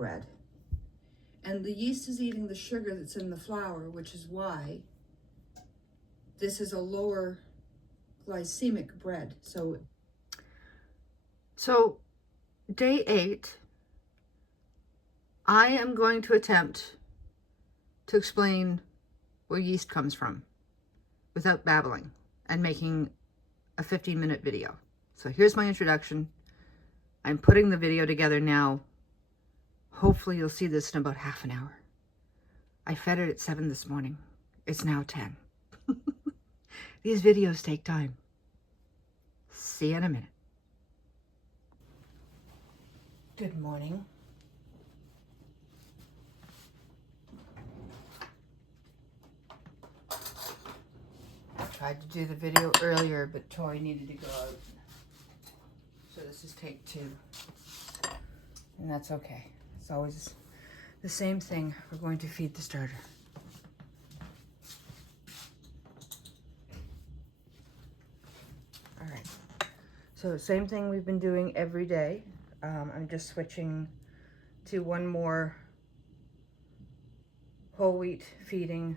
bread. And the yeast is eating the sugar that's in the flour, which is why this is a lower glycemic bread. So day 8, I am going to attempt to explain where yeast comes from without babbling and making a 15-minute video. So here's my introduction. I'm putting the video together now. Hopefully you'll see this in about half an hour. I fed it at 7 this morning. It's now 10. These videos take time. See you in a minute. Good morning. I tried to do the video earlier, but Tori needed to go out. So this is take 2. And that's okay. It's always the same thing. We're going to feed the starter. All right. So same thing we've been doing every day. I'm just switching to one more whole wheat feeding.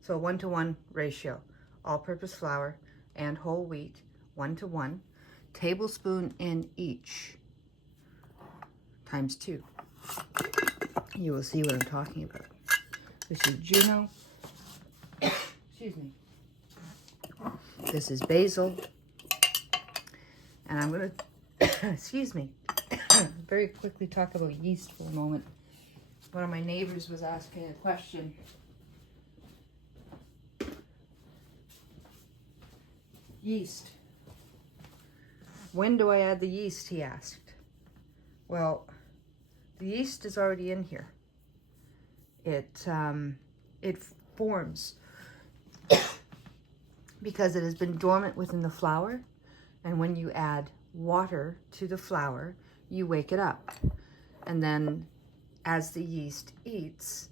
So 1-to-1 ratio. All-purpose flour and whole wheat, 1-to-1. Tablespoon in each, times 2. You will see what I'm talking about. This is Juno. Excuse me. This is basil. And I'm going to, excuse me, very quickly talk about yeast for a moment. One of my neighbors was asking a question. Yeast. When do I add the yeast, he asked. Well, the yeast is already in here. It forms because it has been dormant within the flour, and when you add water to the flour, you wake it up. And then as the yeast eats,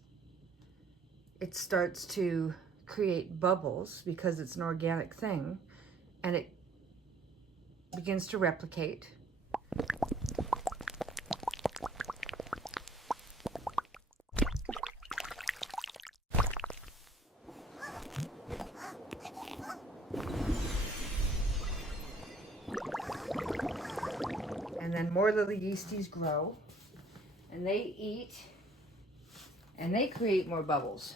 it starts to create bubbles because it's an organic thing, and it begins to replicate. And then more of the yeasties grow, and they eat, and they create more bubbles.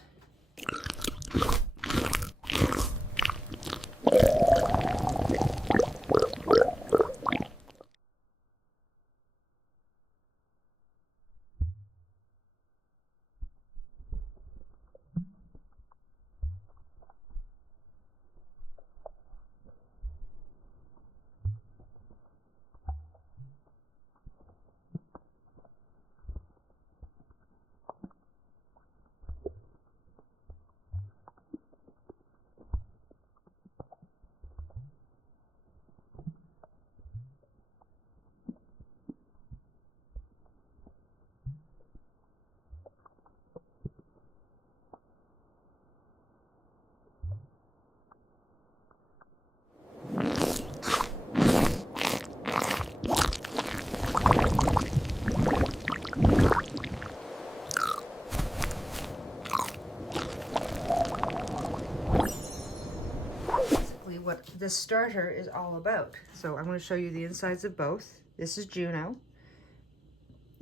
What the starter is all about. So I'm going to show you the insides of both. This is Juno.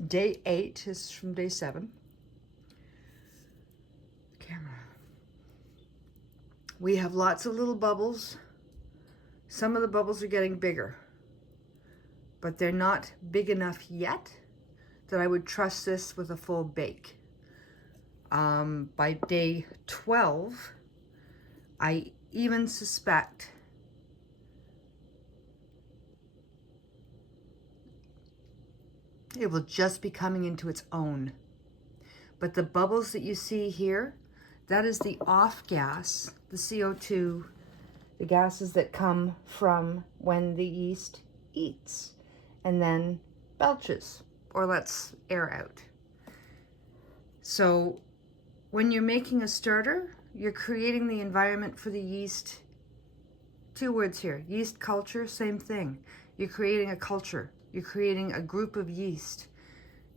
Day 8 is from day 7. The camera. We have lots of little bubbles. Some of the bubbles are getting bigger, but they're not big enough yet that I would trust this with a full bake. By day 12, I even suspect it will just be coming into its own. But the bubbles that you see here, that is the off gas, the CO2, the gases that come from when the yeast eats and then belches or lets air out. So when you're making a starter, you're creating the environment for the yeast. 2 words here, yeast culture, same thing. You're creating a culture. You're creating a group of yeast.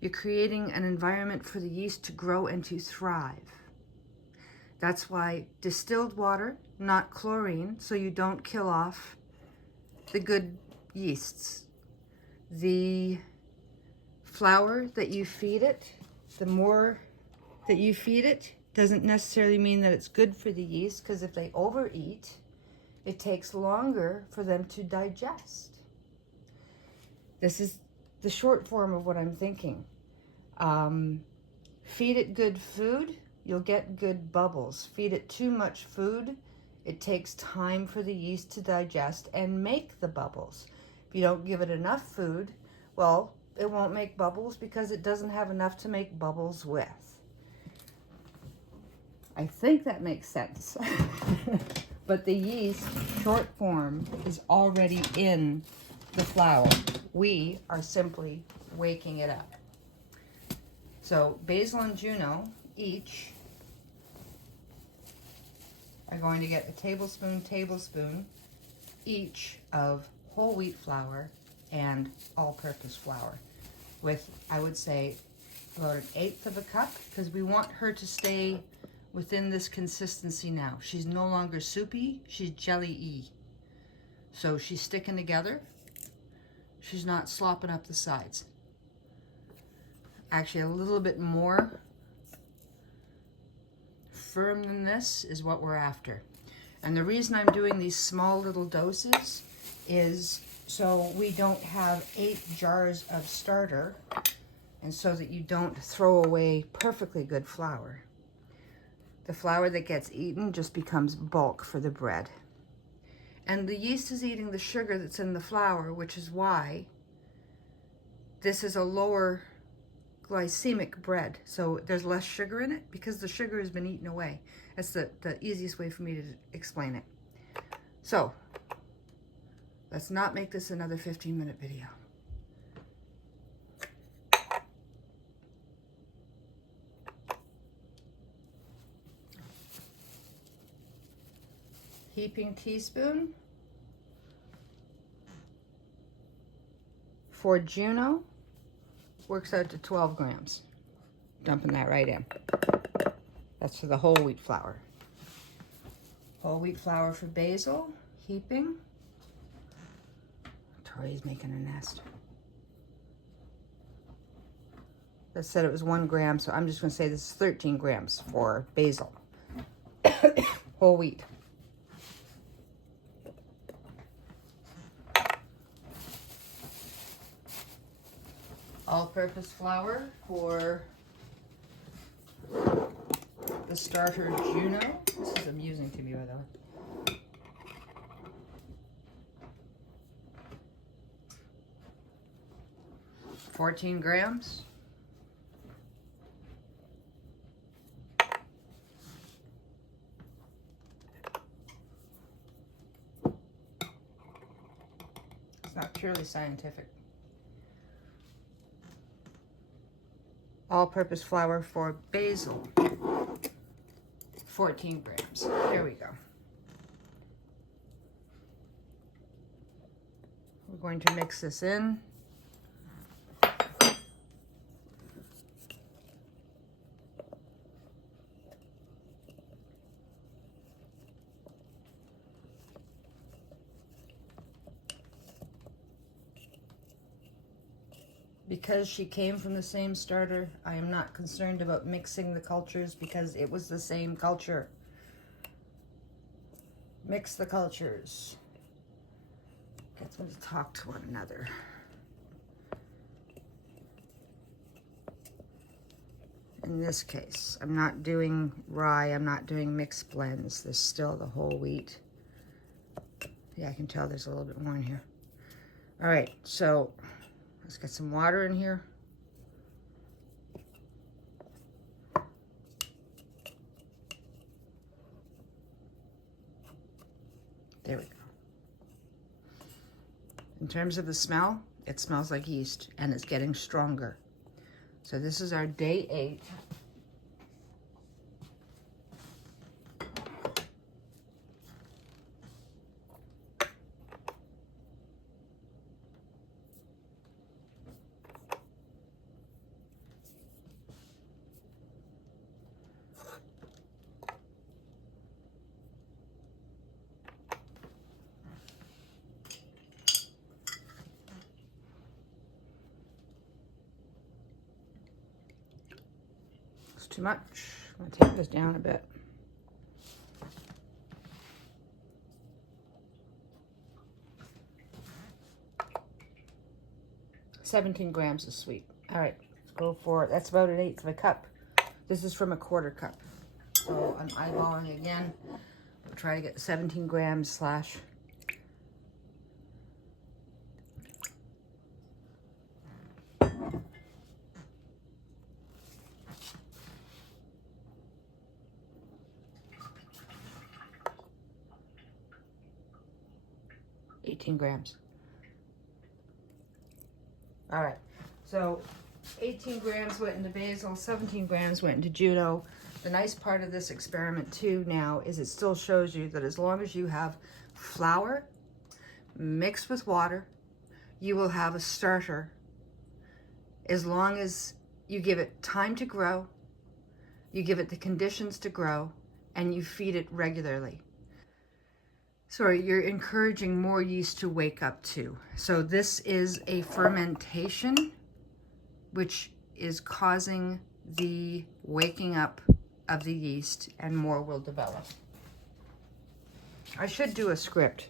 You're creating an environment for the yeast to grow and to thrive. That's why distilled water, not chlorine, so you don't kill off the good yeasts. The flour that you feed it, the more that you feed it, doesn't necessarily mean that it's good for the yeast, because if they overeat, it takes longer for them to digest. This is the short form of what I'm thinking. Feed it good food, you'll get good bubbles. Feed it too much food, it takes time for the yeast to digest and make the bubbles. If you don't give it enough food, well, it won't make bubbles because it doesn't have enough to make bubbles with. I think that makes sense. But the yeast, short form, is already in the flour. We are simply waking it up. So Basil and Juno each are going to get a tablespoon each of whole wheat flour and all-purpose flour with, I would say, about 1/8 of a cup, because we want her to stay within this consistency now. She's no longer soupy, she's jelly-y. So she's sticking together. She's not slopping up the sides. Actually, a little bit more firm than this is what we're after. And the reason I'm doing these small little doses is so we don't have 8 jars of starter, and so that you don't throw away perfectly good flour. The flour that gets eaten just becomes bulk for the bread. And the yeast is eating the sugar that's in the flour, which is why this is a lower glycemic bread. So there's less sugar in it because the sugar has been eaten away. That's the easiest way for me to explain it. So let's not make this another 15-minute video. Heaping teaspoon for Juno works out to 12 grams. Dumping that right in. That's for the whole wheat flour. Whole wheat flour for Basil, heaping. Tori's making a nest. That said it was 1 gram, so I'm just going to say this is 13 grams for Basil. Whole wheat. All-purpose flour for the starter Juno. This is amusing to me, by the way. $14 grams. It's not purely scientific. All-purpose flour for Basil, 14 grams. There we go. We're going to mix this in. Because she came from the same starter, I am not concerned about mixing the cultures because it was the same culture. Mix the cultures. Get them to talk to one another. In this case, I'm not doing rye, I'm not doing mixed blends. There's still the whole wheat. Yeah, I can tell there's a little bit more in here. All right, so let's get some water in here. There we go. In terms of the smell, it smells like yeast and it's getting stronger. So this is our day 8. It's too much. I'm going to take this down a bit. $17 grams of sweet. All right, let's go for it. That's about 1/8 of a cup. This is from a 1/4 cup. So I'm eyeballing again. We'll try to get 17 grams slash. $18 grams. All right, so 18 grams went into basil, 17 grams went into judo. The nice part of this experiment too now is it still shows you that as long as you have flour mixed with water, you will have a starter as long as you give it time to grow, you give it the conditions to grow, and you feed it regularly. So you're encouraging more yeast to wake up too. So this is a fermentation, which is causing the waking up of the yeast, and more will develop. I should do a script,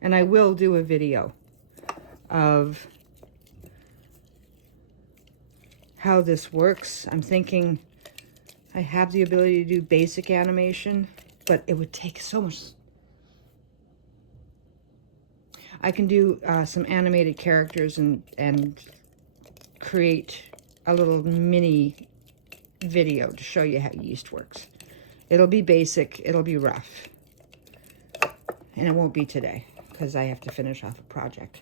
and I will do a video of how this works. I'm thinking I have the ability to do basic animation, but it would take so much. I can do some animated characters and create a little mini video to show you how yeast works. It'll be basic, it'll be rough, and it won't be today because I have to finish off a project.